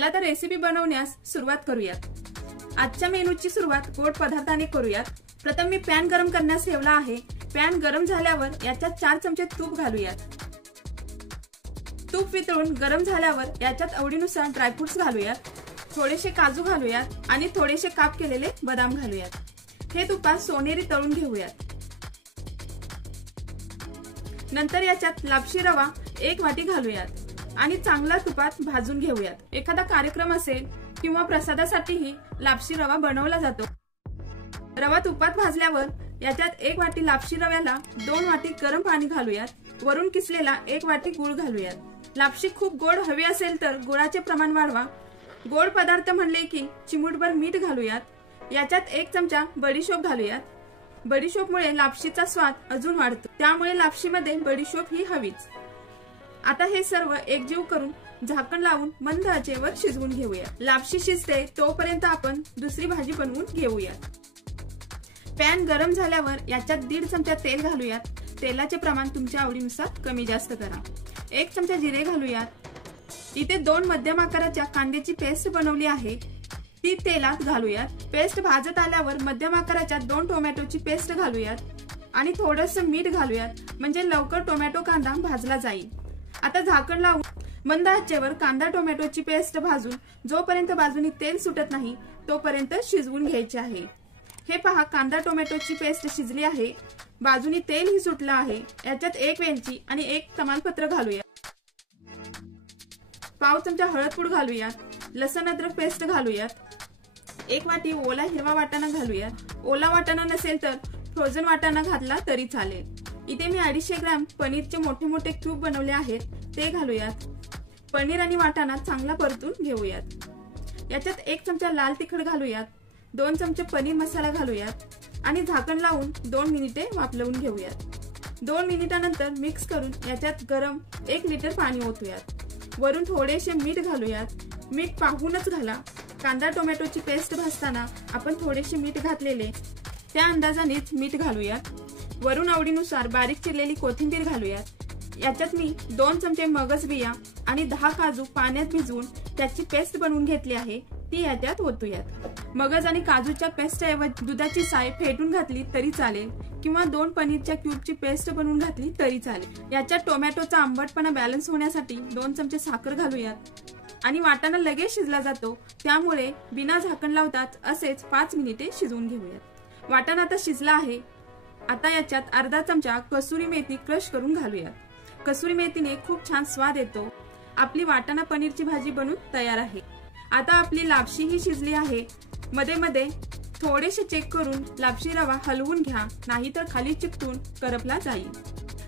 चला तर रेसिपी बनवण्यास सुरुवात करूयात। आजच्या मेनूची सुरुवात गोड पदार्थाने करूयात। प्रथम मी पॅन गरम करण्यास ठेवला आहे। पॅन गरम झाल्यावर याच्यात 4 चमचे तूप घालूयात। तूप वितळून गरम झाल्यावर याच्यात आवडीनुसार ड्रायफ्रुट्स घालूयात। थोडेसे काजू घालूयात आणि थोडेसे काप केलेले बदाम घालूयात। हे तुपात सोनेरी तळून घेऊयात। नंतर याच्यात लापशी रवा 1 वाटी घालूयात आणि चांगला तुपात भाजून घेऊयात। एखादा कार्यक्रम असेल किंवा प्रसादासाठीही लापशी रवा बनवला जातो। रवा तुपात भाजल्यावर याच्यात 1 वाटी लापशी रव्याला 2 वाटी गरम पाणी घालूयात। वरून किसलेला 1 वाटी गूळ घालूयात। लापशी खूप गोड हवी असेल तर गुळाचे प्रमाण वाढवा। गोड पदार्थ म्हणले की चिमूटभर मीठ घालूयात। याच्यात 1 चमचा बडीशोप घालूयात। बडीशोपमुळे लापशीचा स्वाद अजून वाढतो, त्यामुळे लापशीमध्ये बडीशोप ही हवीच। आता हे सर्व एकजीव करून झाकण लावून मंद आचेवर शिजवून घेऊया। लापशी शिजते तोपर्यंत आपण दुसरी भाजी बनवून घेऊया। पॅन गरम झाल्यावर याच्यात 1.5 चमचा तेल घालूयात। तेलाचे प्रमाण तुमच्या आवडीनुसार कमी जास्त करा। 1 चमचा जिरे घालूयात। इथे 2 मध्यम आकाराच्या कांद्याची पेस्ट बनवली आहे, ती तेलात घालूयात। पेस्ट भाजत आल्यावर मध्यम आकाराच्या 2 टोमॅटोची पेस्ट घालूयात आणि थोडंसं मीठ घालूयात, म्हणजे लवकर टोमॅटो कांदा भाजला जाईल। आता झाकण लावून मंद आचेवर कांदा टोमॅटोची पेस्ट भाजून जोपर्यंत बाजूनी तेल सुटत नाही तोपर्यंत शिजवून घ्यायचे आहे। हे पहा, कांदा टोमॅटोची पेस्ट शिजली आहे, बाजूनी तेलही सुटलं आहे। याच्यात 1 वेलची आणि 1 तमालपत्र घालूया। पाव चमचा हळदपूड घालूयात। लसण अद्रक पेस्ट घालूयात। 1 वाटी ओला हिरवा वाटाणा घालूयात। ओला वाटाणा नसेल तर फ्रोझन वाटाणा घातला तरी चालेल। इथे मी 250 ग्रॅम पनीरचे मोठे मोठे क्यूब बनवले आहेत, ते घालूयात। पनीर आणि वाटाणा चांगला परतून घेऊयात। याच्यात 1 चमचा लाल तिखट घालूयात। 2 चमचे पनीर मसाला घालूयात आणि झाकण लावून 2 मिनिटे वाफलवून घेऊयात। 2 मिनिटानंतर मिक्स करून याच्यात गरम 1 लिटर पाणी ओतूयात। वरून थोडेसे मीठ घालूयात। मीठ पाहूनच घाला। कांदा टोमॅटोची पेस्ट भाजताना आपण थोडेसे मीठ घातलेले, त्या अंदाजानेच मीठ घालूयात। वरून आवडीनुसार बारीक चिरलेली कोथिंबीर घालूयात। याच्यात मी 2 चमचे मगज बिया आणि 10 काजू पाण्यात भिजवून त्याची पेस्ट बनवून घेतली आहे, ती याच्यात ओतूयात। मगज आणि काजूच्या पेस्ट ऐवजी दुधाची साय फेटून घातली तरी चालेल किंवा 2 पनीरच्या क्यूबची पेस्ट बनवून घातली तरी चालेल। याच्यात टोमॅटोचा आंबटपणा बॅलन्स होण्यासाठी 2 चमचे साखर घालूयात आणि वाटाणा लगेच शिजला जातो, त्यामुळे बिना झाकण लावताच असेच 5 मिनिटे शिजवून घेऊयात। वाटाणा आता शिजला आहे। आता याच्यात अर्धा चमचा कसुरी मेथी क्रश करून घालूयात। कसुरी मेथीने खूप छान स्वाद येतो। आपली वाटाणा पनीरची भाजी बनून तयार आहे। आता आपली लापशी ही शिजली आहे। मध्ये मध्ये थोडेसे चेक करून लापशी रवा हलवून घ्या, नाहीतर खाली चिकटून करपला जाईल।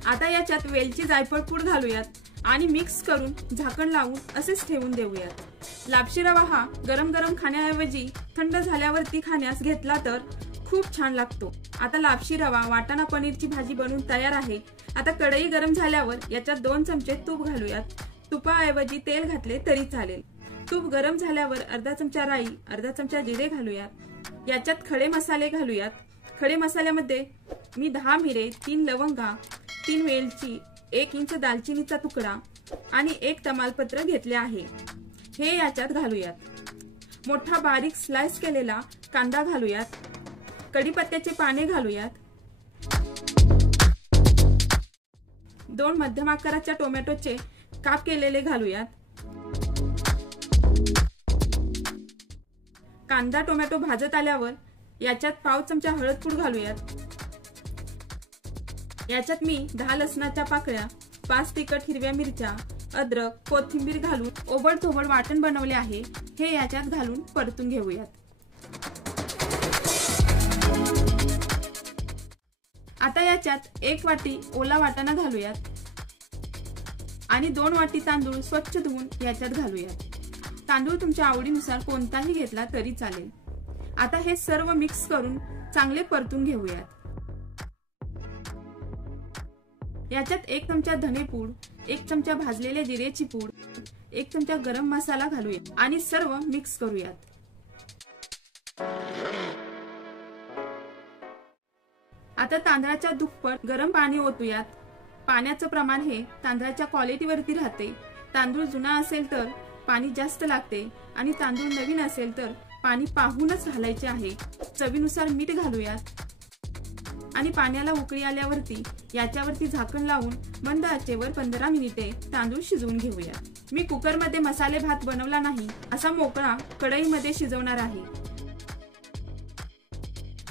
आता याच्यात वेलची जायफळ पूड घालूयात आणि मिक्स करून झाकण लावून असेच ठेवून देऊयात। लापशी रवा हा गरम गरम खाण्याऐवजी थंड झाल्यावरती खाण्यास घेतला तर खूप छान लागतो। आता लापशी रवा वाटाणा पनीरची भाजी बनून तयार आहे। आता कढई गरम झाल्यावर याच्यात 2 चमचे तूप घालूयात। तुपाऐवजी तेल घातले तरी चालेल। तूप गरम झाल्यावर अर्धा चमचा राई, अर्धा चमचा जिरे घालूयात। याच्यात खडे मसाले घालूयात। खडे मसाल्यामध्ये मी 10 मिरे, 3 लवंगा, 3 वेलची, 1 इंच दालचिनीचा तुकडा आणि 1 तमालपत्र घेतले आहे, हे याच्यात घालूयात। मोठा बारीक स्लाइस केलेला कांदा घालूयात। कढीपत्त्याचे पाने घालूयात। 2 मध्यम आकाराच्या टोमॅटोचे काप केलेले घालूयात। कांदा टोमॅटो भाजत आल्यावर याच्यात पाव चमचा हळदपूड घालूयात। याच्यात मी 10 लसणाच्या पाकळ्या, 5 तिखट हिरव्या मिरच्या, अद्रक, कोथिंबीर घालून ओबडधोबड वाटण बनवले आहे, हे याच्यात घालून परतून घेऊयात। आता याच्यात 1 वाटी ओला वाटाणा घालूयात आणि 2 वाटी तांदूळ स्वच्छ धुवून याच्यात घालूयात। तांदूळ तुमच्या आवडीनुसार कोणताही घेतला तरी चालेल। आता हे सर्व मिक्स करून चांगले परतून घेऊयात। याच्यात 1 चमचा धनेपूड, 1 चमचा भाजलेल्या जिरेची पूड, 1 चमचा गरम मसाला घालूयात आणि सर्व मिक्स करूयात। आता तांदळाच्या दुप्पट गरम पाणी ओतूयात। पाण्याचं प्रमाण हे तांदळाच्या क्वालिटीवरती राहते। तांदूळ जुना असेल तर पाणी जास्त लागते आणि तांदूळ नवीन असेल तर पाणी पाहूनच घालायचे आहे। चवीनुसार मीठ घालूयात आणि पाण्याला उकळी आल्यावरती याच्यावरती झाकण लावून मंद आचेवर 15 मिनिटे तांदूळ शिजवून घेऊयात। मी कुकरमध्ये मसाले भात बनवला नाही, असा मोकळा कढईमध्ये शिजवणार आहे।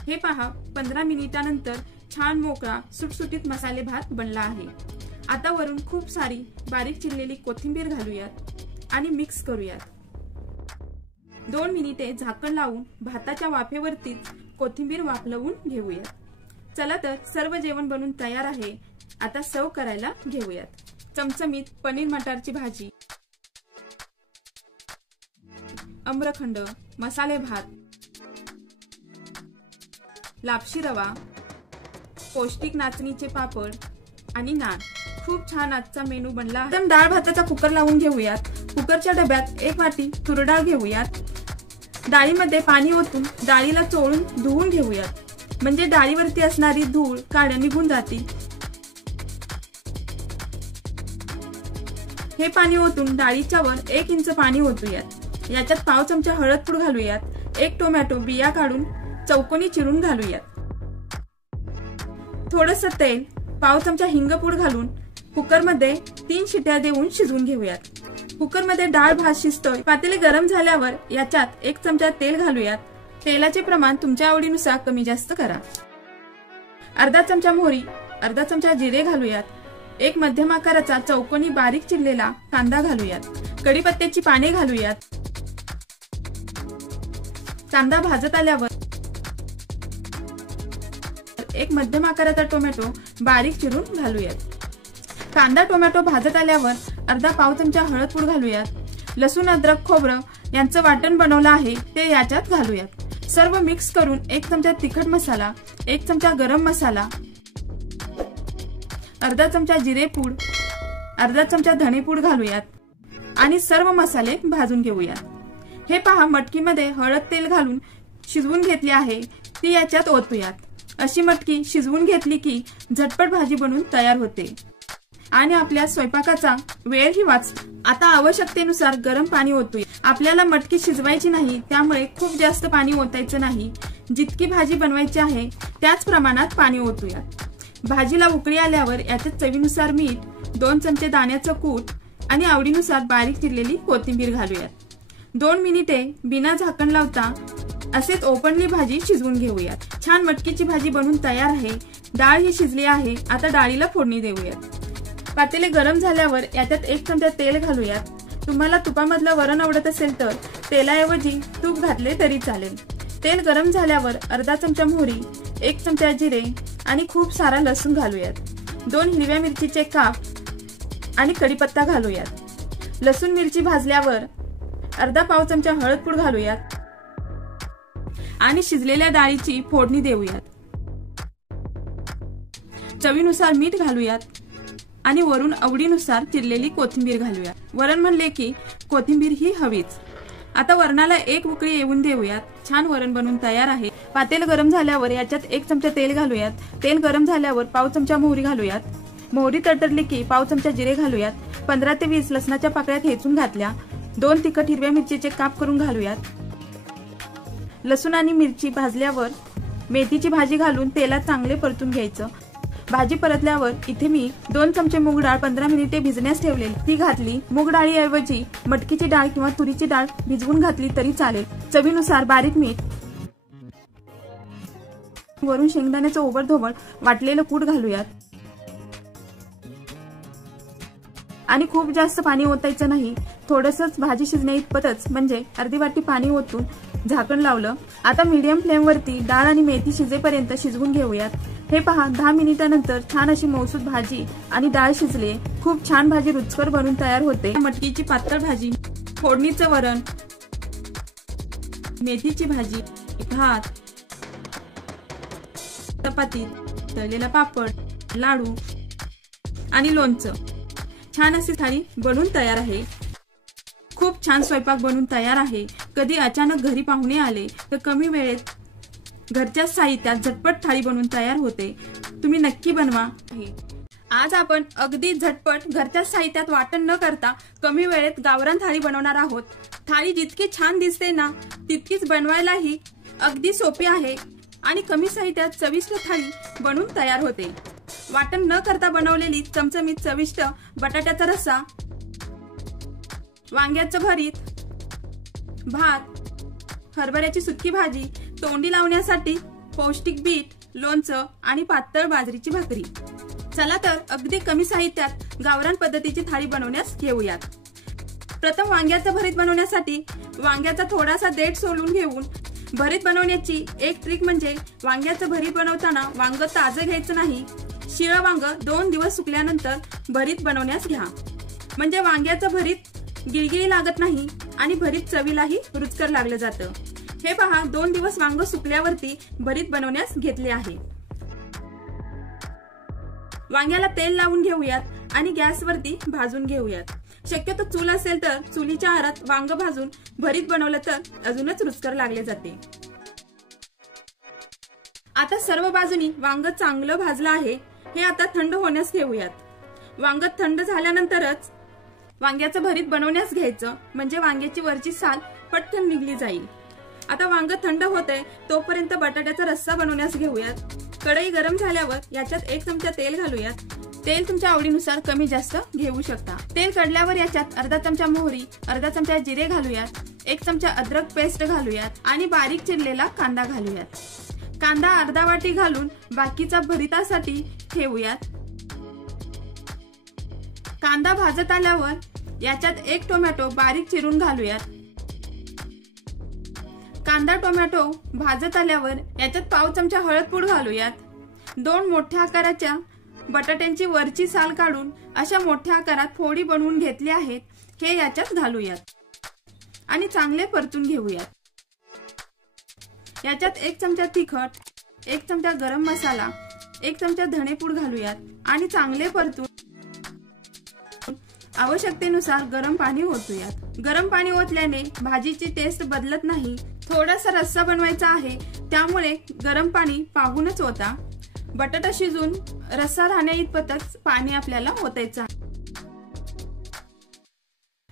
हे पहा 15 मिनिटानंतर छान मोकळा सुटसुटीत मसाले भात बनला आहे। आता वरून खूप सारी बारीक चिरलेली कोथिंबीर घालूयात आणि मिक्स करूयात। 2 मिनिटे झाकण लावून भाताच्या वाफेवरती कोथिंबीर वाफलवून घेऊयात। चला तर सर्व जेवण बनून तयार आहे। आता सर्व करायला घेऊयात। चमचमीत पनीर मटारची भाजी, आम्रखंड, मसाले भात, लापशी रवा, पौष्टिक नाचणीचे पापड आणि नान। खूप छान आजचा मेनू बनला आहे। एकदम डाळ भाताचा कुकर लावून घेऊयात। कुकरच्या डब्यात 1 वाटी तूर डाळ घेऊयात। डाळीमध्ये पाणी ओतून डाळीला चोळून धुवून घेऊयात, म्हणजे डाळीवरती असणारी धूळ काड्या निघून जातील। हे पाणी ओतून डाळीच्या वर 1 इंच पाणी ओतूयात। याच्यात पाव चमचा हळद पूड घालूयात। 1 टोमॅटो बिया काढून चौकोनी चिरून घालूयात। थोडंसं तेल, पाव चमचा हिंग पूड घालून कुकरमध्ये 3 शिट्या देऊन शिजवून घेऊयात। कुकरमध्ये डाळ भात शिजतोय। पातेले गरम झाल्यावर याच्यात 1 चमचा तेल घालूयात। तेलाचे प्रमाण तुमच्या आवडीनुसार कमी जास्त करा। अर्धा चमचा मोहरी, अर्धा चमचा जिरे घालूयात। 1 मध्यम आकाराचा चौकोनी बारीक चिरलेला कांदा घालूयात। कढीपत्त्याची पाने घालूयात। कांदा भाजत आल्यावर 1 मध्यम आकाराचा टोमॅटो बारीक चिरून घालूयात। कांदा टोमॅटो भाजत आल्यावर अर्धा पाव चमचा हळद पूड घालूयात। लसूण अद्रक खोबरं यांचं वाटण बनवलं आहे ते याच्यात घालूयात। सर्व मिक्स करून 1 चमचा तिखट मसाला, 1 चमचा गरम मसाला, अर्धा चमचा जिरे पूड, अर्धा चमचा धने पूड घालूयात आणि सर्व मसाले भाजून घेऊयात। हे पहा मटकीमध्ये हळद तेल घालून शिजवून घेतली आहे, ती याच्यात ओतूयात। अशी मटकी शिजवून घेतली की झटपट भाजी बनून तयार होते आणि आपल्या स्वयंपाकाचा वेळही वाचतो। आता आवश्यकतेनुसार गरम पाणी ओतूया। आपल्याला मटकी शिजवायची नाही, त्यामुळे खूप जास्त पाणी ओतायचं नाही। जितकी भाजी बनवायची आहे त्याच प्रमाणात पाणी ओतूया। भाजीला उकळी आल्यावर याच्यात चवीनुसार मीठ, 2 चमचे दाण्याचं कूट आणि आवडीनुसार बारीक चिरलेली कोथिंबीर घालूयात। 2 मिनिटे बिना झाकण लावता असेच ओपनली भाजी शिजवून घेऊयात। छान मटकीची भाजी बनून तयार आहे। डाळ ही शिजली आहे। आता डाळीला फोडणी देऊयात। पातेले गरम झाल्यावर याच्यात 1 चमचा तेल घालूयात। तुम्हाला तुपामधलं वरण आवडत असेल तर तेलाऐवजी तूप घातले तरी चालेल। तेल गरम झाल्यावर अर्धा चमचा मोहरी, 1 चमचा जिरे आणि खूप सारा लसूण घालूयात। 2 हिरव्या मिरचीचे काप आणि कढीपत्ता घालूयात। लसूण मिरची भाजल्यावर अर्धा पाव चमचा हळद पूड घालूयात आणि शिजलेल्या डाळीची फोडणी देऊयात। चवीनुसार मीठ घालूयात आणि वरून आवडीनुसार चिरलेली कोथिंबीर घालूया। वरण म्हणले की कोथिंबीर ही हवीच। आता वरणाला 1 उकळी येऊन देऊयात। छान वरण बनून तयार आहे। पातेल गरम झाल्यावर याच्यात 1 चमचा तेल घालूयात। तेल गरम झाल्यावर पाव चमचा मोहरी घालूयात। मोहरी तडतडली की पाव चमचा जिरे घालूयात। 15 ते 20 लसणाच्या पाकळ्या ठेचून घातल्या। 2 तिखट हिरव्या मिरचीचे काप करून घालूयात। लसूण आणि मिरची भाजल्यावर मेथीची भाजी घालून तेलात चांगले परतून घ्यायचं। भाजी परतल्यावर इथे मी 2 चमचे मूग डाळ 15 मिनिटे भिजण्यास ठेवलेली ती घातली। मूग डाळीऐवजी मटकीची डाळ किंवा तुरीची डाळ भिजवून घातली तरी चालेल। चवीनुसार बारीक मीठ, वरून शेंगदाण्याचं ओबडधोबड वाटलेलं कूट घालूयात आणि खूप जास्त पाणी ओतायचं नाही। थोडंसंच भाजी शिजण्याइतपतच, म्हणजे अर्धी वाटी पाणी ओतून झाकण लावलं। आता मीडियम फ्लेम वरती डाळ आणि मेथी शिजेपर्यंत शिजवून घेऊयात। हे पहा 10 मिनिटानंतर छान अशी मौसूद भाजी आणि डाळ शिजली। खूप छान भाजी रुचकर बनून तयार होते। मटकीची पातळ भाजी, फोडणीचं वरण, मेथीची भाजी, भात, चपाती, तळलेला पापड, लाडू आणि लोणचं, छान अशी थाळी बनून तयार आहे। खूप छान स्वयंपाक बनून तयार आहे। कधी अचानक घरी पाहुणे आले तर कमी वेळेत घरच्या साहित्यात झटपट थाळी बनवून तयार होते। तुम्ही नक्की बनवा। आज आपण अगदी झटपट घरच्या साहित्यात वाटण न करता कमी वेळेत गावरान थाळी बनवणार आहोत। थाळी जितकी छान दिसते ना तितकीच बनवायलाही अगदी सोपी आहे आणि कमी साहित्यात चविष्ट थाळी बनून तयार होते। वाटण न करता बनवलेली चमचमीत चविष्ट बटाट्याचा रस्सा, वांग्याचं भरीत, भात, हरभऱ्याची सुकी भाजी, तोंडी लावण्यासाठी पौष्टिक बीट, लोणचं आणि पातळ बाजरीची भाकरी। चला तर अगदी कमी साहित्यात गावरान पद्धतीची थाळी बनवण्यास घेऊयात। प्रथम वांग्याचं भरीत बनवण्यासाठी वांग्याचा थोडासा देठ सोलून घेऊन भरीत बनवण्याची एक ट्रिक म्हणजे वांग्याचं भरीत बनवताना वांग ताजं घ्यायचं नाही। शिळं वांग 2 दिवस सुकल्यानंतर भरीत बनवण्यास घ्या, म्हणजे वांग्याचं भरीत गिळगिळी लागत नाही आणि भरीत चवीलाही रुचकर लागलं जातं। हे पहा, 2 दिवस वांग सुकल्यावरती भरीत बनवण्यास घेतले आहे। वांग्याला तेल लावून घेऊयात आणि गॅसवरती भाजून घेऊयात। शक्यतो चूल असेल तर चुलीच्या आहारात वांग भाजून भरीत बनवलं तर अजूनच रुचकर लागले जाते। आता सर्व बाजूनी वांग चांगलं भाजलं आहे, हे आता थंड होण्यास ठेवूयात। वांग थंड झाल्यानंतरच वांग्याचं भरीत बनवण्यास घ्यायचं, म्हणजे वांग्याची वरची साल पटकन निघली जाईल। आता वांग थंड होतंय तोपर्यंत बटाट्याचा रस्सा बनवण्यास घेऊयात। कढई गरम झाल्यावर याच्यात 1 चमचा तेल घालूयात। तेल तुमच्या आवडीनुसार कमी जास्त घेऊ शकता। तेल कढल्यावर याच्यात अर्धा चमचा मोहरी, अर्धा चमचा जिरे घालूयात, 1 चमचा अद्रक पेस्ट घालूयात आणि बारीक चिरलेला कांदा घालूयात। कांदा अर्धा वाटी घालून बाकीचा भरितासाठी ठेवूयात। कांदा भाजत आल्यावर याच्यात 1 टोमॅटो बारीक चिरून घालूयात। कांदा टोमॅटो भाजत आल्यावर याच्यात पाव चमचा हळद पूड घालूयात। 2 मोठ्या आकाराच्या बटाट्यांची वरची साल काढून अशा मोठ्या आकारात फोडी बनवून घेतली आहेत, हे याच्यात घालूयात आणि चांगले परतून घेऊयात। याच्यात 1 चमचा तिखट, 1 चमचा गरम मसाला, 1 चमचा धणेपूड घालूयात आणि चांगले परतून आवश्यकतेनुसार गरम पाणी ओतूयात। गरम पाणी ओतल्याने भाजीची टेस्ट बदलत नाही। थोडासा रस्सा बनवायचा आहे, त्यामुळे गरम पाणी पाहूनच ओता। बटाटा शिजून रस्सा राहण्या इतपतच पाणी आपल्याला ओतायचं आहे।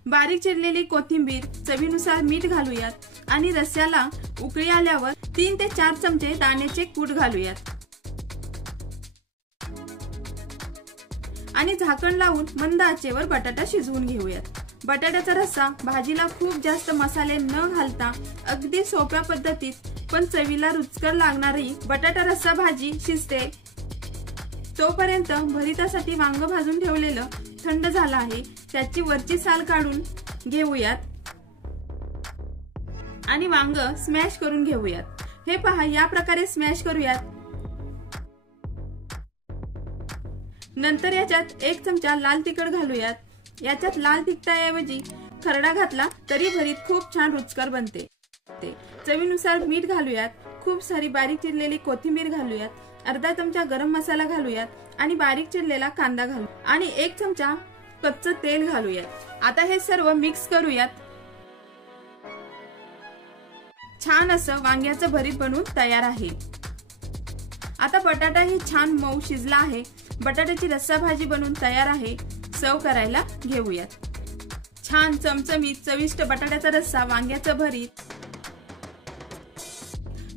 बारीक चिरलेली कोथिंबीर, चवीनुसार मीठ घालूयात आणि रस्स्याला उकळी आल्यावर 3 ते 4 चमचे दाण्याचे कूट घालूयात आणि झाकण लावून मंद आचेवर बटाटा शिजवून घेऊयात। बटाट्याचा रस्सा भाजीला खूप जास्त मसाले न घालता अगदी सोप्या पद्धतीत पण चवीला रुचकर लागणारी बटाटा रस्सा भाजी शिजते तोपर्यंत भरितासाठी वांग भाजून ठेवलेलं थंड झालं आहे, त्याची वरची साल काढून घेऊयात आणि वांग स्मॅश करून घेऊयात। हे पहा, या प्रकारे स्मॅश करूयात। नंतर याच्यात 1 चमचा लाल तिखट घालूयात। याच्यात लाल तिखटाऐवजी खरडा घातला तरी भरीत खूप छान रुचकर बनते। चवीनुसार मीठ घालूयात, खूप सारी बारीक चिरलेली कोथिंबीर घालूयात, अर्धा चमचा गरम मसाला घालूयात आणि बारीक चिरलेला कांदा घालू आणि 1 चमचा कच्चं तेल घालूयात। आता हे सर्व मिक्स करूयात। छान असं वांग्याचं भरीत बनवून तयार आहे। आता बटाटाही छान मऊ शिजला आहे। बटाट्याची रस्सा भाजी बनवून तयार आहे। सर्व करायला घेऊयात। छान चमचमीत चविष्ट बटाट्याचा रस्सा, वांग्याचं भरीत,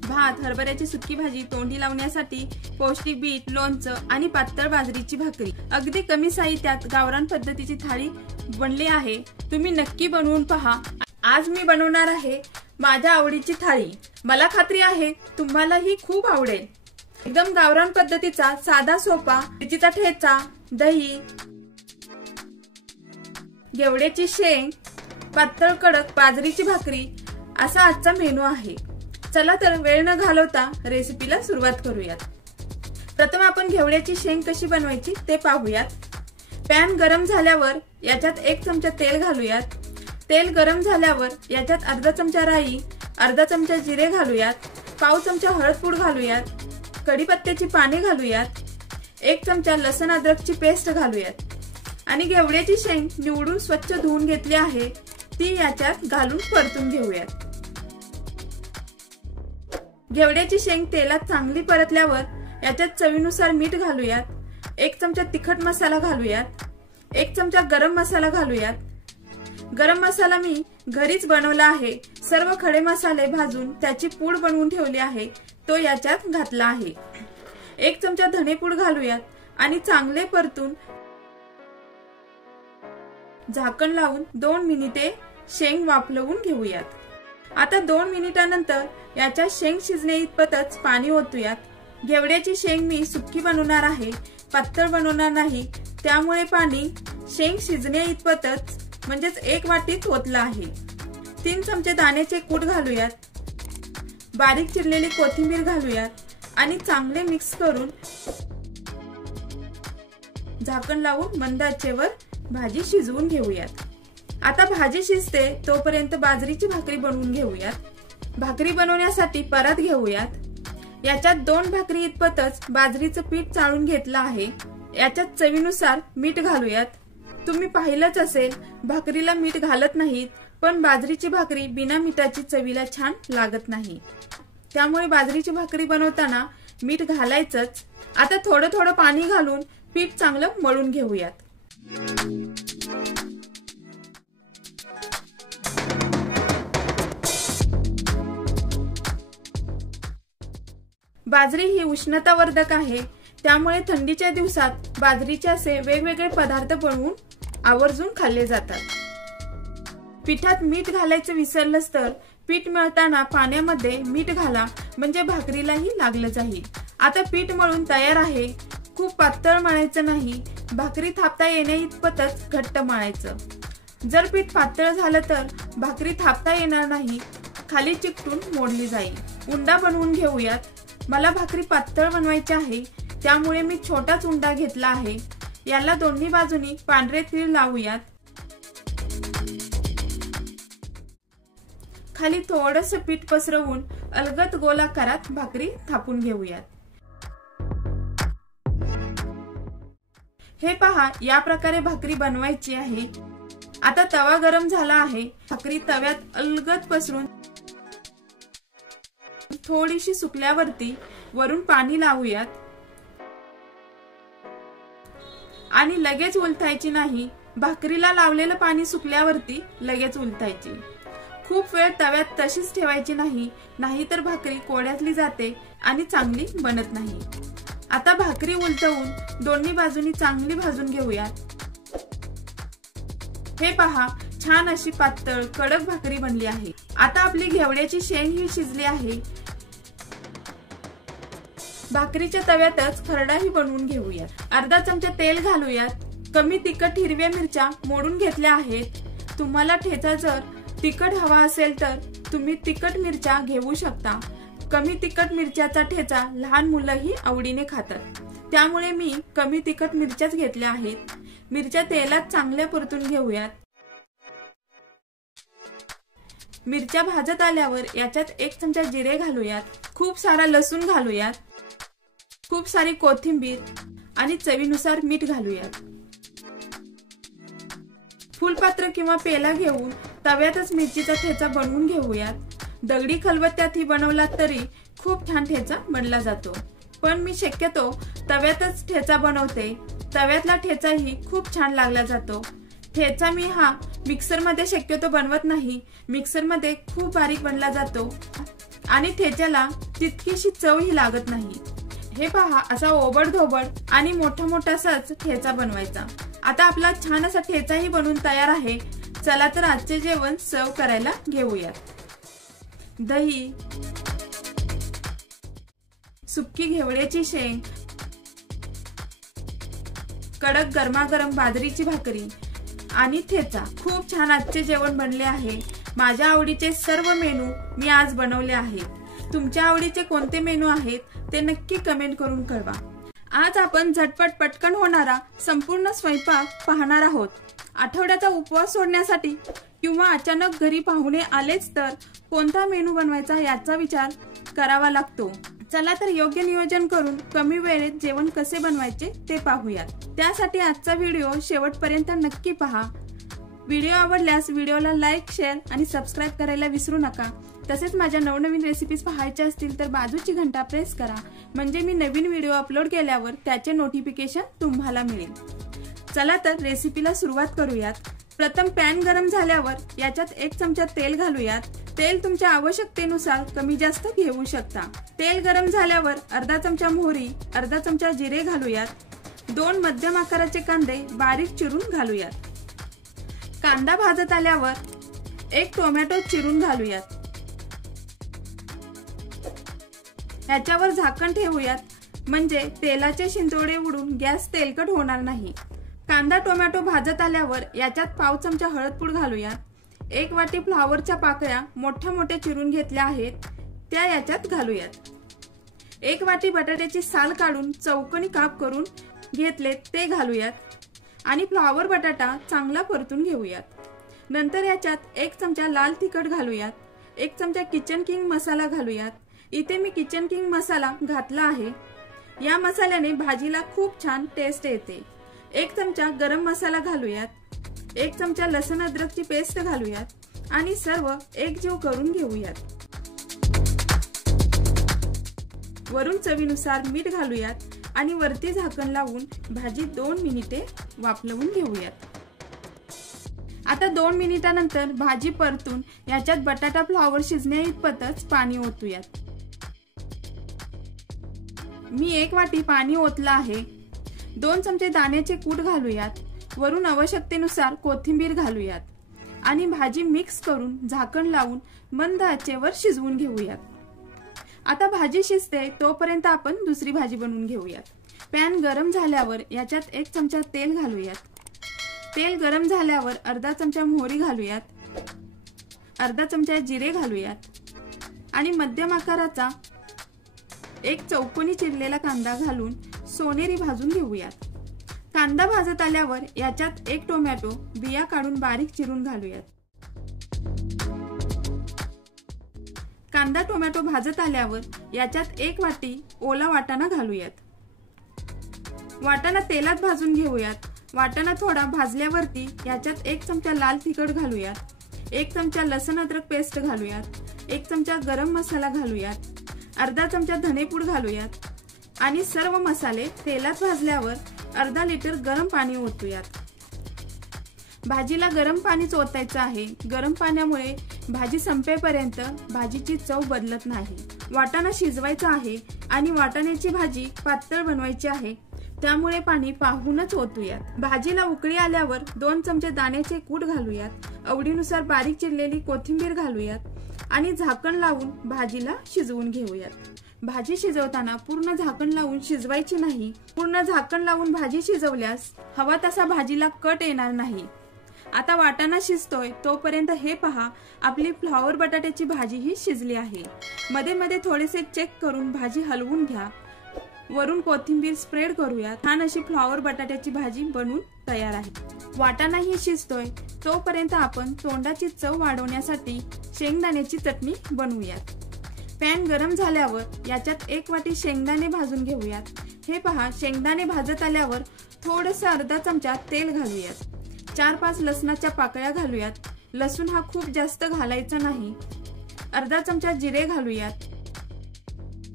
भात, हरभऱ्याची सुकी भाजी, तोंडी लावण्यासाठी पौष्टिक बीट, लोणचं आणि पातळ बाजरीची भाकरी। अगदी कमी साहित्यात गावरान पद्धतीची थाळी बनली आहे। तुम्ही नक्की बनवून पहा। आज मी बनवणार आहे माझ्या आवडीची थाळी। मला खात्री आहे तुम्हालाही खूप आवडेल। एकदम गावरान पद्धतीचा साधा सोपा मिरचीचा ठेचा, दही, घेवड्याची शेंग, पातळ कडक बाजरीची भाकरी असा आजचा मेनू आहे। चला तर वेळ न घालवता रेसिपीला सुरुवात करूयात। प्रथम आपण घेवड्याची शेंग कशी बनवायची ते पाहूयात। पॅन गरम झाल्यावर याच्यात 1 चमचा तेल घालूयात। तेल गरम झाल्यावर याच्यात अर्धा चमचा राई, अर्धा चमचा जिरे घालूयात, पाव चमचा हळद पूड घालूयात, कढीपत्त्याची पाने घालूयात, 1 चमचा लसूण अद्रकची पेस्ट घालूयात आणि घेवड्याची शेंग निवडून स्वच्छ धुवून घेतली आहे ती याच्यात घालून परतून घेऊयात। घेवड्याची शेंग तेलात चांगली परतल्यावर याच्यात चवीनुसार मीठ घालूयात 1 चमचा तिखट मसाला घालूयात, 1 चमचा गरम मसाला घालूयात। गरम मसाला मी घरीच बनवला आहे। सर्व खडे मसाले भाजून त्याची पूड बनवून ठेवली आहे, तो याच्यात घातला आहे। 1 चमचा धनेपूड घालूयात आणि चांगले परतून झाकण लावून 2 मिनिटे शेंग वाफलवून घेऊयात। आता 2 मिनिटांनंतर याच्या शेंग शिजणे इतपतच पाणी ओतूयात। घेवड्याची शेंग मी सुक्की बनवणार आहे, पातळ बनवणार नाही, त्यामुळे पाणी शेंग शिजणे इतपतच म्हणजेच 1 वाटीत ओतलं आहे। 3 चमचे दाण्याचे कूट घालूयात, बारीक चिरलेली कोथिंबीर घालूयात आणि चांगले मिक्स करून झाकण लावून मंद आचेवर भाजी शिजवून घेऊयात। आता भाजी शिजते तोपर्यंत बाजरीची भाकरी बनवून घेऊयात। भाकरी बनवण्यासाठी परात घेऊयात। याच्यात 2 भाकरी इतपतच बाजरीचं पीठ चाळून घेतलं आहे। याच्यात चवीनुसार मीठ घालूयात। तुम्ही पाहिलंच असेल, भाकरीला मीठ घालत नाहीत, पण बाजरीची भाकरी बिना मिठाची चवीला छान लागत नाही, त्यामुळे बाजरीची भाकरी बनवताना मीठ घालायचंच। आता थोडं थोडं पाणी घालून पीठ चांगलं मळून घेऊयात। बाजरी ही उष्णतावर्धक आहे, त्यामुळे थंडीच्या दिवसात बाजरीचे असे वेगवेगळे पदार्थ बनवून आवर्जून खाल्ले जातात। पिठात मीठ घालायचं विसरलंच तर पीठ मळताना पाण्यामध्ये मीठ घाला, म्हणजे भाकरीलाही लागलं जाईल। आता पीठ मळून तयार आहे। खूप पातळ मळायचं नाही, भाकरी थापता येण्या इतपतच घट्ट मळायचं। जर पीठ पातळ झालं तर भाकरी थापता येणार नाही, खाली चिकटून मोडली जाईल। उंडा बनवून घेऊयात। मला भाकरी पातळ बनवायची आहे, त्यामुळे मी छोटाच उंडा घेतला आहे। याला दोन्ही बाजूनी पांढरे तीळ लावूयात। खाली थोडंसं पीठ पसरवून अलगद गोलाकारात भाकरी थापून घेऊयात। हे पहा, या प्रकारे भाकरी बनवायची आहे। आता तवा गरम झाला आहे। भाकरी तव्यात अलगद पसरून थोडीशी सुकल्यावरती वरून पाणी लावूयात आणि लगेच उलटायची नाही। भाकरीला लावलेलं पाणी सुकल्यावरती लगेच उलटायची। खूप वेळ तव्यात तशीच ठेवायची नाही, नाहीतर भाकरी कोड्यातली जाते आणि चांगली बनत नाही। आता भाकरी उलटवून दोन्ही बाजूनी चांगली भाजून घेऊयात। हे पहा, छान अशी पातळ कडक भाकरी बनली आहे। आता आपली घेवड्याची शेंग ही शिजली आहे। भाकरीच्या तव्यातच खरडाही बनवून घेऊयात। अर्धा चमचा तेल घालूयात। कमी तिखट हिरव्या मिरच्या मोडून घेतल्या आहेत। तुम्हाला ठेचा जर तिखट हवा असेल तर तुम्ही तिखट मिरच्या घेऊ शकता। कमी तिखट मिरच्याचा ठेचा लहान मुलंही आवडीने खातात, त्यामुळे मी कमी तिखट मिरच्याच घेतल्या आहेत। मिरच्या तेलात चांगल्या परतून घेऊयात। मिरच्या भाजत आल्यावर याच्यात 1 चमचा जिरे घालूयात, खूप सारा लसूण घालूयात, खूप सारी कोथिंबीर आणि चवीनुसार मीठ घालूयात। फुलपात्र किंवा पेला घेऊन तव्यातच मिरचीचा ठेचा बनवून घेऊयात। दगडी खलबत्त्यातही बनवला तरी खूप छान ठेचा बनला जातो, पण मी शक्यतो तव्यातच ठेचा बनवते। तव्यातला ठेचाही खूप छान लागला जातो। ठेचा मी हा मिक्सरमध्ये शक्यतो बनवत नाही, मिक्सरमध्ये खूप बारीक बनला जातो आणि ठेच्याला तितकीशी चवही लागत नाही। हे पहा, असा ओबडधोबड आणि मोठा मोठासाच ठेचा बनवायचा। आता आपला छान असा ठेचाही बनवून तयार आहे। चला तर आजचे जेवण सर्व करायला घेऊयात। दही, सुक्की घेवड्याची शेंग, कडक गरमागरम बाजरीची भाकरी आणि ठेचा, खूप छान आजचे जेवण बनले आहे। माझ्या आवडीचे सर्व मेनू मी आज बनवले आहेत। तुमच्या आवडीचे कोणते मेनू आहेत ते नक्की कमेंट करून कळवा। आज आपण झटपट पटकन होणारा संपूर्ण स्वयंपाक पाहणार आहोत। आठवड्याचा उपवास सोडण्यासाठी किंवा अचानक घरी पाहुणे आलेच तर कोणता मेनू बनवायचा याचा विचार करावा लागतो। चला तर योग्य नियोजन करून कमी वेळेत जेवण कसे बनवायचे ते पाहूयात। त्यासाठी आजचा व्हिडिओ शेवटपर्यंत नक्की पहा। व्हिडिओ आवडल्यास व्हिडिओला लाईक, शेअर आणि सबस्क्राईब करायला विसरू नका। तसेच माझ्या नवनवीन रेसिपीज पाहायच्या असतील तर बाजूची घंटा प्रेस करा, म्हणजे मी नवीन व्हिडिओ अपलोड केल्यावर त्याचे नोटिफिकेशन तुम्हाला मिळेल। चला तर रेसिपीला सुरुवात करूयात। प्रथम पॅन गरम झाल्यावर याच्यात 1 चमचा तेल घालूयात। तेल तुमच्या आवश्यकतेनुसार कमी जास्त घेऊ शकता। तेल गरम झाल्यावर अर्धा चमचा मोहरी, अर्धा चमचा जिरे घालूयात। 2 मध्यम आकाराचे कांदे बारीक चिरून घालूयात। कांदा भाजत आल्यावर 1 टोमॅटो चिरून घालूयात। याच्यावर झाकण ठेवूयात, म्हणजे तेलाचे शिंतोडे उडून गॅस तेलकट होणार नाही। कांदा टोमॅटो भाजत आल्यावर याच्यात पाव चमचा हळदपूड घालूयात। 1 वाटी फ्लावरच्या पाकळ्या मोठ्या मोठ्या चिरून घेतल्या आहेत त्या याच्यात घालूयात। 1 वाटी बटाट्याची साल काढून चौकोनी काप करून घेतले ते घालूयात आणि फ्लावर बटाटा चांगला परतून घेऊयात। नंतर याच्यात 1 चमचा लाल तिखट घालूयात। 1 चमचा किचन किंग मसाला घालूयात। इथे मी किचन किंग मसाला घातला आहे। या मसाल्याने भाजीला खूप छान टेस्ट येते। 1 चमचा गरम मसाला घालूयात। 1 चमचा लसूण अद्रकची पेस्ट घालूयात आणि सर्व एकजीव करून घेऊयात। वरून चवीनुसार मीठ घालूयात आणि वरती झाकण लावून भाजी 2 मिनिटे वाफलवून घेऊयात। आता 2 मिनिटानंतर भाजी परतून याच्यात बटाटा फ्लावर शिजण्याइतपतच पाणी ओतूयात। मी 1 वाटी पाणी ओतलं आहे। 2 चमचे दाण्याचे कूट घालूयात। वरून आवश्यकतेनुसार कोथिंबीर घालूयात आणि भाजी मिक्स करून झाकण लावून मंद आचेवर शिजवून घेऊयात। आता भाजी शिजते तोपर्यंत आपण दुसरी भाजी बनवून घेऊयात। पॅन गरम झाल्यावर याच्यात 1 चमचा तेल घालूयात। तेल गरम झाल्यावर अर्धा चमचा मोहरी घालूयात। अर्धा चमचा जिरे घालूयात आणि मध्यम आकाराचा 1 चौकोनी चिरलेला कांदा घालून सोनेरी भाजून घेऊयात। कांदा भाजत आल्यावर याच्यात 1 टोमॅटो बिया काढून बारीक चिरून घालूयात। कांदा टोमॅटो भाजत आल्यावर याच्यात 1 वाटी ओला वाटाणा घालूयात। वाटाणा तेलात भाजून घेऊयात। वाटाणा थोडा भाजल्यावरती याच्यात 1 चमचा लाल तिखट घालूयात। 1 चमचा लसूण अद्रक पेस्ट घालूयात। 1 चमचा गरम मसाला घालूयात। अर्धा चमचा धनेपूड घालूयात आणि सर्व मसाले तेलात भाजल्यावर अर्धा लिटर गरम पाणी ओतूयात। भाजीला गरम पाणीच ओतायचं आहे। गरम पाण्यामुळे भाजी संपेपर्यंत भाजीची चव बदलत नाही। वाटाणा शिजवायचा आहे आणि वाटाण्याची भाजी पातळ बनवायची आहे, त्यामुळे पाणी पाहूनच ओतूयात। भाजीला उकळी आल्यावर 2 चमचे दाण्याचे कूट घालूयात। आवडीनुसार बारीक चिरलेली कोथिंबीर घालूयात आणि झाकण लावून भाजीला शिजवून घेऊयात। भाजी शिजवताना पूर्ण झाकण लावून शिजवायची नाही। पूर्ण झाकण लावून भाजी शिजवल्यास हवा तसा भाजीला कट येणार नाही। आता वाटाणा शिजतोय तोपर्यंत हे पहा, आपली फ्लावर बटाट्याची भाजी ही शिजली आहे। मध्ये मध्ये थोडेसे चेक करून भाजी हलवून घ्या। वरून कोथिंबीर स्प्रेड करूया। छान अशी फ्लावर बटाट्याची भाजी बनून तयार आहे। वाटाणा ही शिजतोय तोपर्यंत आपण तोंडाची चव वाढवण्यासाठी शेंगदाण्याची चटणी बनवूयात। पॅन गरम झाल्यावर याच्यात 1 वाटी शेंगदाणे भाजून घेऊयात। हे पहा, शेंगदाणे भाजत आल्यावर थोडंसं अर्धा चमचा तेल घालूयात। 4-5 लसणाच्या पाकळ्या घालूयात। लसूण हा खूप जास्त घालायचा नाही। अर्धा चमचा जिरे घालूयात।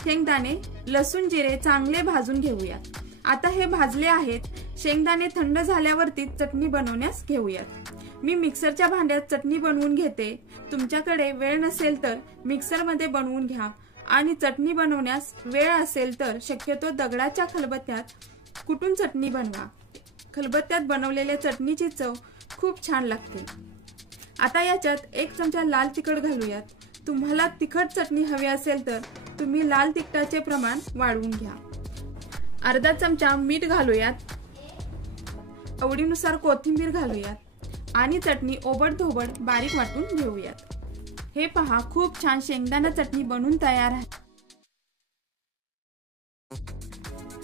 शेंगदाणे, लसूण, जिरे चांगले भाजून घेऊयात। आता हे भाजले आहेत। शेंगदाणे थंड झाल्यावरती चटणी बनवण्यास घेऊयात। मी मिक्सरच्या भांड्यात चटणी बनवून घेते। तुमच्याकडे वेळ नसेल तर मिक्सरमध्ये बनवून घ्या आणि चटणी बनवण्यास वेळ असेल तर शक्यतो दगडाच्या खलबत्त्यात कुटून चटणी बनवा। खलबत्त्यात बनवलेल्या चटणीची चव खूप छान लागते। आता याच्यात 1 चमचा लाल तिखट घालूयात। तुम्हाला तिखट चटणी हवी असेल तर तुम्ही लाल तिखटाचे प्रमाण वाढवून घ्या। अर्धा चमचा मीठ घालूयात। आवडीनुसार कोथिंबीर घालूयात आणि चटणी ओबडधोबड बारीक वाटून घेऊयात। हे पहा, खूप छान शेंगदाणा चटणी बनून तयार आहे।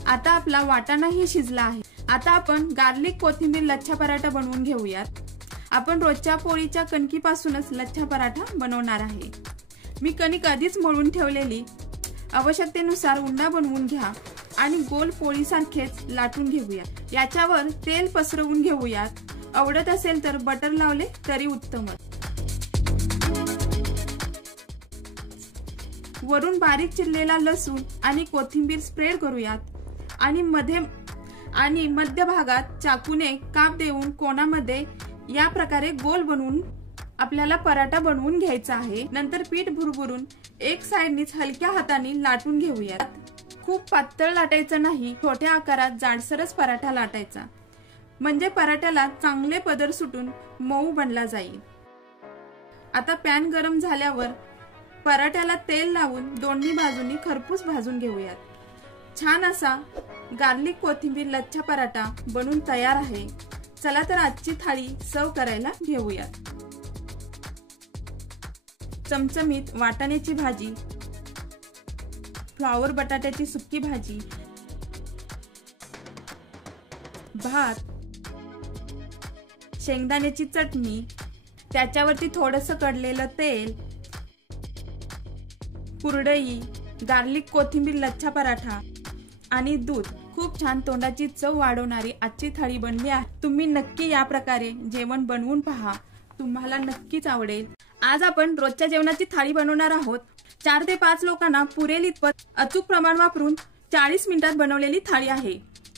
आता आपला वाटाणाही शिजला आहे। आता आपण गार्लिक कोथिंबीर लच्छा पराठा बनवून घेऊयात। आपण रोजच्या पोळीच्या कणकीपासूनच लच्छा पराठा बनवणार आहे। मी कणिक आधीच मळून ठेवलेली, आवश्यकतेनुसार उंडा बनवून घ्या आणि गोल पोळीसारखेच लाटून घेऊया। याच्यावर तेल पसरवून घेऊयात। आवडत असेल तर बटर लावले तरी उत्तमच। वरून बारीक चिरलेला लसूण आणि कोथिंबीर स्प्रेड करूयात आणि मध्य भागात चाकूने काप देऊन कोणामध्ये या प्रकारे गोल बनवून आपल्याला पराठा बनवून घ्यायचा आहे। नंतर पीठ भुरभुरून एक साइडनीच हलक्या हाताने लाटून घेऊयात। खूप पातळ लाटायचं नाही, छोट्या आकारात जाडसरच पराठा लाटायचा, म्हणजे पराठ्याला चांगले पदर सुटून मऊ बनला जाईल। आता पॅन गरम झाल्यावर पराठ्याला तेल लावून दोन्ही बाजूंनी खरपूस भाजून घेऊयात। छान असा गार्लिक कोथिंबीर लच्छा पराठा बनून तयार आहे। चला तर आजची थाळी सर्व करायला घेऊयात। चमचमीत वाटाण्याची भाजी, फ्लॉवर बटाट्याची सुक्की भाजी, भात, शेंगदाण्याची चटणी, त्याच्यावरती थोडंसं कडलेलं तेल, कुरडई, गार्लिक कोथिंबीर लच्छा पराठा आणि दूध। खूप छान तोंडाची चव वाढवणारी आजची थाळी बनली आहे। तुम्ही नक्की या प्रकारे जेवण बनवून पहा, तुम्हाला नक्कीच आवडेल। आज आपण रोजच्या जेवणाची थाळी बनवणार आहोत। 4 ते 5 लोकांना पुरेल इतपत अचूक प्रमाण वापरून 40 मिनिटात बनवलेली थाळी आहे।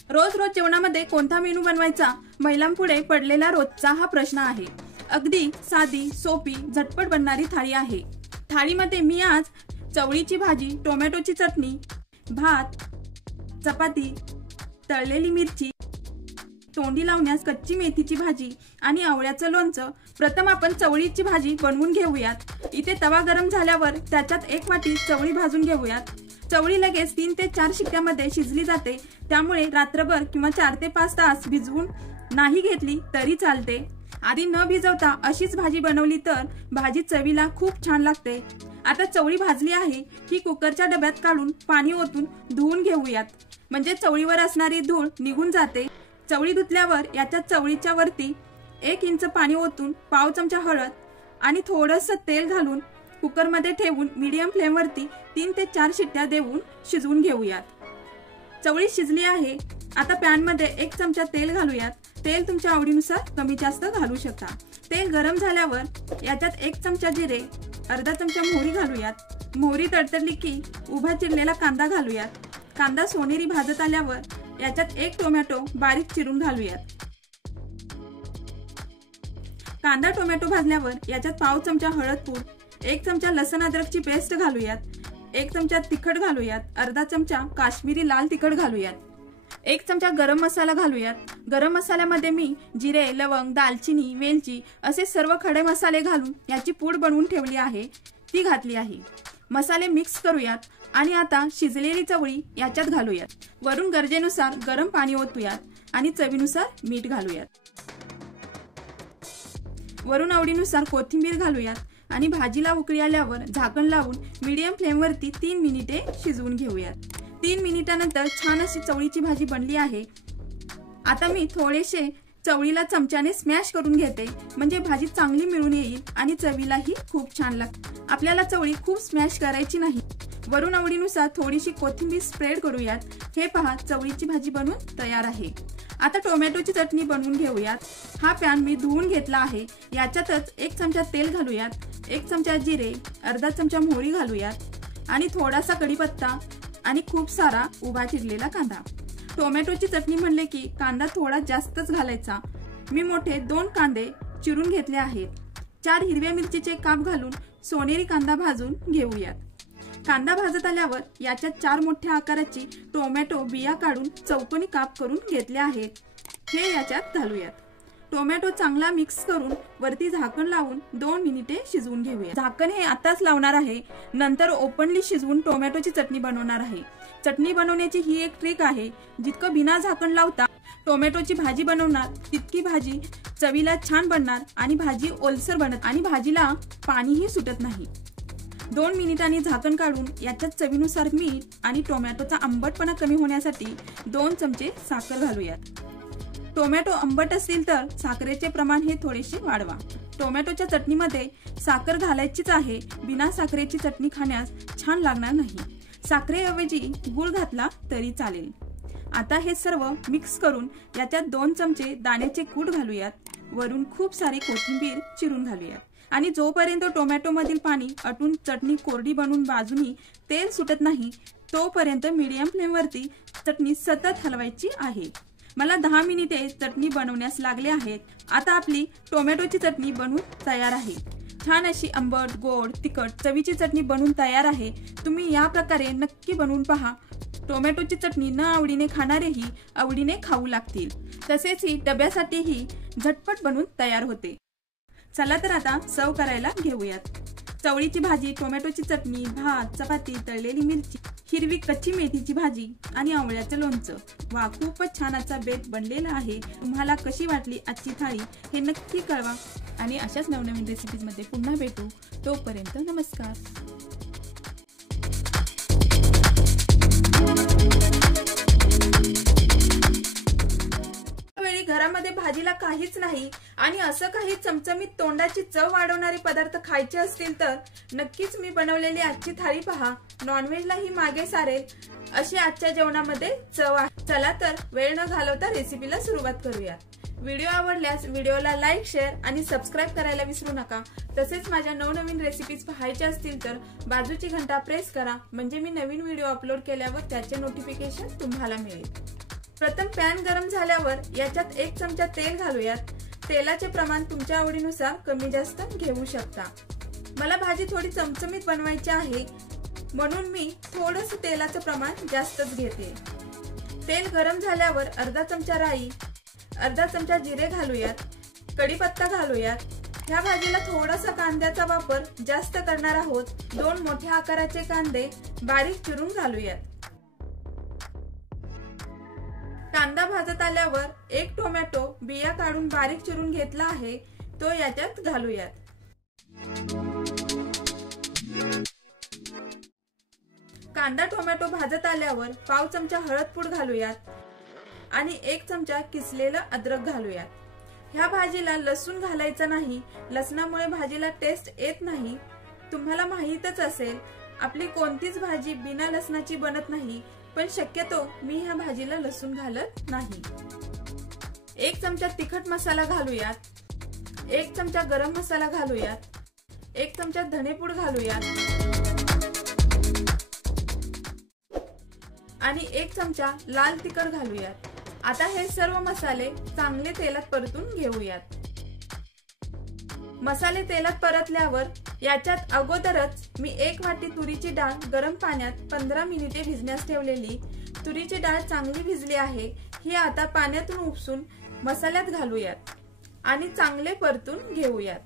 रोज जेवणामध्ये कोणता मेनू बनवायचा महिलांपुढे पडलेला रोजचा हा प्रश्न आहे। अगदी साधी, सोपी, झटपट बनणारी थाळी आहे। थाळीमध्ये मी आज चवळीची भाजी, टोमॅटोची चटणी, भात, चपाती, तळलेली मिरची, तोंडी लावण्यास कच्ची मेथीची भाजी आणि आवळ्याचं लोणचं। प्रथम आपण चवळीची भाजी बनवून घेऊयात। इथे तवा गरम झाल्यावर त्याच्यात 1 वाटी चवळी भाजून घेऊयात। चवळी लगेच 3 ते 4 शिट्ट्यामध्ये शिजली जाते, त्यामुळे रात्रभर किंवा 4 ते 5 तास भिजवून नाही घेतली तरी चालते। आधी न भिजवता अशीच भाजी बनवली तर भाजी चवीला खूप छान लागते। आता चवळी भाजली आहे की कुकरच्या डब्यात काढून पाणी ओतून धुवून घेऊयात, म्हणजे चवळीवर असणारी धूळ निघून जाते। चवळी धुतल्यावर याच्या चवळीच्या वरती 1 इंच पाणी ओतून पाव चमचा हळद आणि थोडंसं तेल घालून कुकरमध्ये ठेवून मीडियम फ्लेम वरती 3 ते 4 शिट्ट्या देऊन शिजवून घेऊयात। चवळी शिजली आहे। आता पॅन मध्ये 1 चमचा तेल घालूयात। तेल तुमच्या आवडीनुसार कमी जास्त घालू शकता। तेल गरम झाल्यावर याच्यात 1 चमचा जिरे, अर्धा चमचा मोहरी घालूयात। मोहरी तडतडली की उभा चिरलेला कांदा घालूयात। कांदा सोनेरी भाजत आल्यावर याच्यात 1 टोमॅटो बारीक चिरून घालूयात। कांदा टोमॅटो भाजल्यावर याच्यात पाव चमचा हळद पूड, 1 चमचा लसण अद्रकची पेस्ट घालूयात, 1 चमचा तिखट घालूयात, अर्धा चमचा काश्मीरी लाल तिखट घालूयात, 1 चमचा गरम मसाला घालूयात। गरम मसाल्यामध्ये मी जिरे, लवंग, दालचिनी, वेलची असे सर्व खडे मसाले घालून याची पूड बनवून ठेवली आहे, ती घातली आहे। मसाले मिक्स करूयात आणि आता शिजलेली चवळी याच्यात घालूयात। वरून गरजेनुसार गरम पाणी ओतूयात आणि चवीनुसार मीठ घालूयात। वरून आवडीनुसार कोथिंबीर घालूयात आणि भाजीला उकळी आल्यावर झाकण लावून मीडियम फ्लेम वरती 3 मिनिटे शिजवून घेऊयात। 3 मिनिटानंतर छान अशी चवळीची भाजी बनली आहे। आता मी थोडेसे चवळीला चमच्याने स्मॅश करून घेते, म्हणजे भाजी चांगली मिळून येईल आणि चवीलाही खूप छान लागते। आपल्याला चवळी खूप स्मॅश करायची नाही। वरून आवडीनुसार थोडीशी कोथिंबीर स्प्रेड करूयात। हे पहा, चवळीची भाजी बनवून तयार आहे। आता टोमॅटोची चटणी बनवून घेऊयात। हा पॅन मी धुवून घेतला आहे। याच्यातच 1 चमचा तेल घालूयात, 1 चमचा जिरे, अर्धा चमचा मोहरी घालूयात आणि थोडासा कढीपत्ता आणि खूप सारा उभा चिरलेला कांदा। टोमॅटोची चटणी म्हणले की कांदा थोडा जास्तच घालायचा। मी मोठे 2 कांदे चिरून घेतले आहेत। 4 हिरव्या मिरचीचे काप घालून सोनेरी कांदा भाजून घेऊयात। कांदा भाजत आल्यावर याच्यात 4 मोठ्या आकाराची टोमॅटो बिया काढून चौकोनी काप करून घेतले आहेत, हे याच्यात घालूयात। टोमॅटो चांगला मिक्स करून वरती झाकण लावून 2 मिनिटे शिजवून घेऊया। झाकण हे आताच लावणार आहे, नंतर ओपनली शिजवून टोमॅटोची चटणी बनवणार आहे। चटणी बनवण्याची ही एक ट्रिक आहे। जितकं बिना झाकण लावता टोमॅटोची भाजी बनवणार तितकी भाजी चवीला छान बनणार आणि भाजी ओलसर बनत आणि भाजीला पाणीही सुटत नाही। 2 मिनिटांनी झाकण काढून याच्यात चवीनुसार मीठ आणि टोमॅटोचा आंबटपणा कमी होण्यासाठी 2 चमचे साखर घालूयात। टोमॅटो आंबट असतील तर साखरेचे प्रमाण हे थोडेसे वाढवा। टोमॅटोच्या चटणीमध्ये साखर घालायचीच आहे, बिना साखरेची चटणी खाण्यास छान लागणार नाही। साखरेऐवजी गूळ घातला तरी चालेल। आता हे सर्व मिक्स करून याच्यात 2 चमचे दाण्याचे कूट घालूयात। वरून खूप सारी कोथिंबीर चिरून घालूयात आणि जोपर्यंत टोमॅटो मधील पाणी आटून चटणी कोरडी बनून बाजूनी तेल सुटत नाही तोपर्यंत मीडियम फ्लेम वरती चटणी सतत हलवायची आहे। मला 10 मिनिटे चटणी बनवण्यास लागले आहेत। आता आपली टोमॅटोची चटणी बनवून तयार आहे। छान अशी आंबट, गोड, तिखट चवीची चटणी बनवून तयार आहे। तुम्ही या प्रकारे नक्की बनवून पहा। टोमॅटोची चटणी न आवडीने खाणारेही आवडीने खाऊ लागतील। तसेच ही डब्यासाठीही झटपट बनवून तयार होते। चला तर आता सर्व करायला घेऊयात। चवळीची भाजी, टोमॅटोची चटणी, भात, चपाती, तळलेली मिरची, हिरवी कच्ची मेथीची भाजी आणि आवळ्याचं लोणचं। वा, खूपच छान असा बेत बनलेला आहे। तुम्हाला कशी वाटली आजची थाळी हे नक्की कळवा आणि अशाच नवनवीन रेसिपीज मध्ये पुन्हा भेटू। तोपर्यंत नमस्कार। घरामध्ये भाजीला काहीच नाही आणि असं काही चमचमीत तोंडाची चव वाढवणारे पदार्थ खायचे असतील तर नक्कीच मी बनवलेली आजची थाळी पहा। नॉनव्हेजलाही मागे सारेल अशी आजच्या जेवणामध्ये चव आहे। चला तर वेळ न घालवता रेसिपीला सुरुवात करूया। व्हिडिओ आवडल्यास व्हिडिओला लाईक, शेअर आणि सबस्क्राइब करायला विसरू नका। तसेच माझ्या नवनवीन रेसिपीज पाहायच्या असतील तर बाजूची घंटा प्रेस करा, म्हणजे मी नवीन व्हिडिओ अपलोड केल्यावर त्याचे नोटिफिकेशन तुम्हाला मिळेल। प्रथम पॅन गरम झाल्यावर याच्यात 1 चमचा तेल घालूयात। तेलाचे प्रमाण तुमच्या आवडीनुसार कमी जास्त घेऊ शकता। मला भाजी थोडी चमचमीत बनवायची आहे म्हणून मी थोडंसं तेलाचं प्रमाण जास्तच घेते। तेल गरम झाल्यावर अर्धा चमचा राई, अर्धा चमचा जिरे घालूयात, कढीपत्ता घालूयात। ह्या भाजीला थोडासा कांद्याचा वापर जास्त करणार आहोत। 2 मोठ्या आकाराचे कांदे बारीक चिरून घालूयात। कांदा भाजत आल्यावर 1 टोमॅटो बिया काढून बारीक चिरून घेतला आहे तो याच्यात घालूयात। कांदा टोमॅटो भाजत आल्यावर पाव चमचा हळद पूड घालूयात आणि 1 चमचा किसलेलं अद्रक घालूयात। ह्या भाजीला लसूण घालायचं नाही, लसणामुळे भाजीला टेस्ट येत नाही। तुम्हाला माहीतच असेल आपली कोणतीच भाजी बिना लसणाची बनत नाही, पण शक्यतो मी ह्या भाजीला लसूण घालत नाही। 1 चमचा तिखट मसाला घालूयात, 1 चमचा गरम मसाला घालूयात, 1 चमचा धनेपूड घालूयात आणि 1 चमचा लाल तिखट घालूयात। आता हे सर्व मसाले चांगले तेलात परतून घेऊयात। मसाले तेलात परतल्यावर याच्यात अगोदरच मी 1 वाटी तुरीची डाळ गरम पाण्यात 15 मिनिटे भिजण्यास ठेवलेली। तुरीची डाळ चांगली भिजली आहे। ही आता पाण्यातून उपसून मसाल्यात घालूयात आणि चांगले परतून घेऊयात।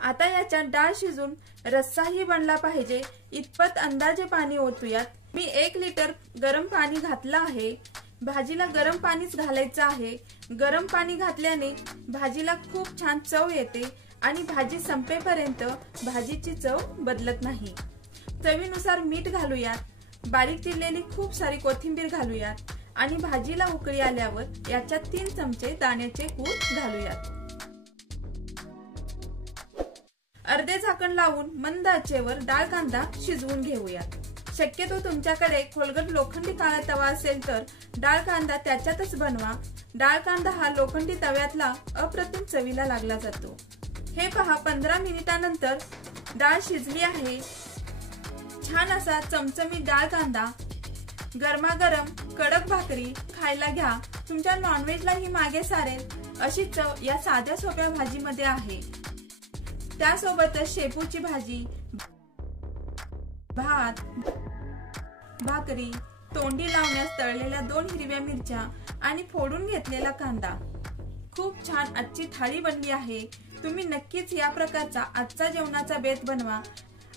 आता याच्यात डाळ शिजून रस्साही बनला पाहिजे इतपत अंदाजे पाणी ओतूयात। मी 1 लिटर गरम पाणी घातलं आहे। भाजीला गरम पाणीच घालायचं आहे। गरम पाणी घातल्याने भाजीला खूप छान चव येते आणि भाजी संपेपर्यंत भाजीची चव बदलत नाही। चवीनुसार मीठ घालूयात, बारीक चिरलेली खूप सारी कोथिंबीर घालूयात आणि भाजीला उकळी आल्यावर याच्यात 3 चमचे दाण्याचे कूट घालूयात। अर्धे झाकण लावून मंद आचेवर डाळ कांदा शिजवून घेऊयात। शक्यतो तुमच्याकडे खोलगट लोखंडी काळा तवा असेल तर डाळ कांदा त्याच्यातच बनवा। डाळ कांदा हा लोखंडी तव्यातला अप्रतिम चवीला लागला जातो। हे पहा 15 मिनिटांनंतर डाळ शिजली आहे। छान असा चमचमीत डाळ कांदा गरमागरम कडक भाकरी खायला घ्या। तुमच्या नॉनव्हेजलाही मागे सारेल अशी चव या साध्या सोप्या भाजीमध्ये आहे। त्यासोबतच शेपूची भाजी, भात, भाकरी, तोंडी लावण्यास तळलेल्या 2 हिरव्या मिरच्या आणि फोडून घेतलेला कांदा। खूप छान आजची थाळी बनली आहे। तुम्ही नक्कीच या प्रकारचा आजचा जेवणाचा बेत बनवा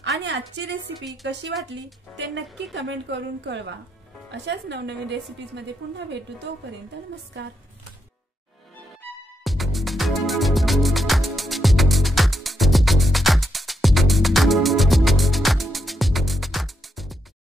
आणि आजची रेसिपी कशी वाटली ते नक्की कमेंट करून कळवा। अशाच नवनवीन रेसिपीज मध्ये पुन्हा भेटू। तोपर्यंत नमस्कार।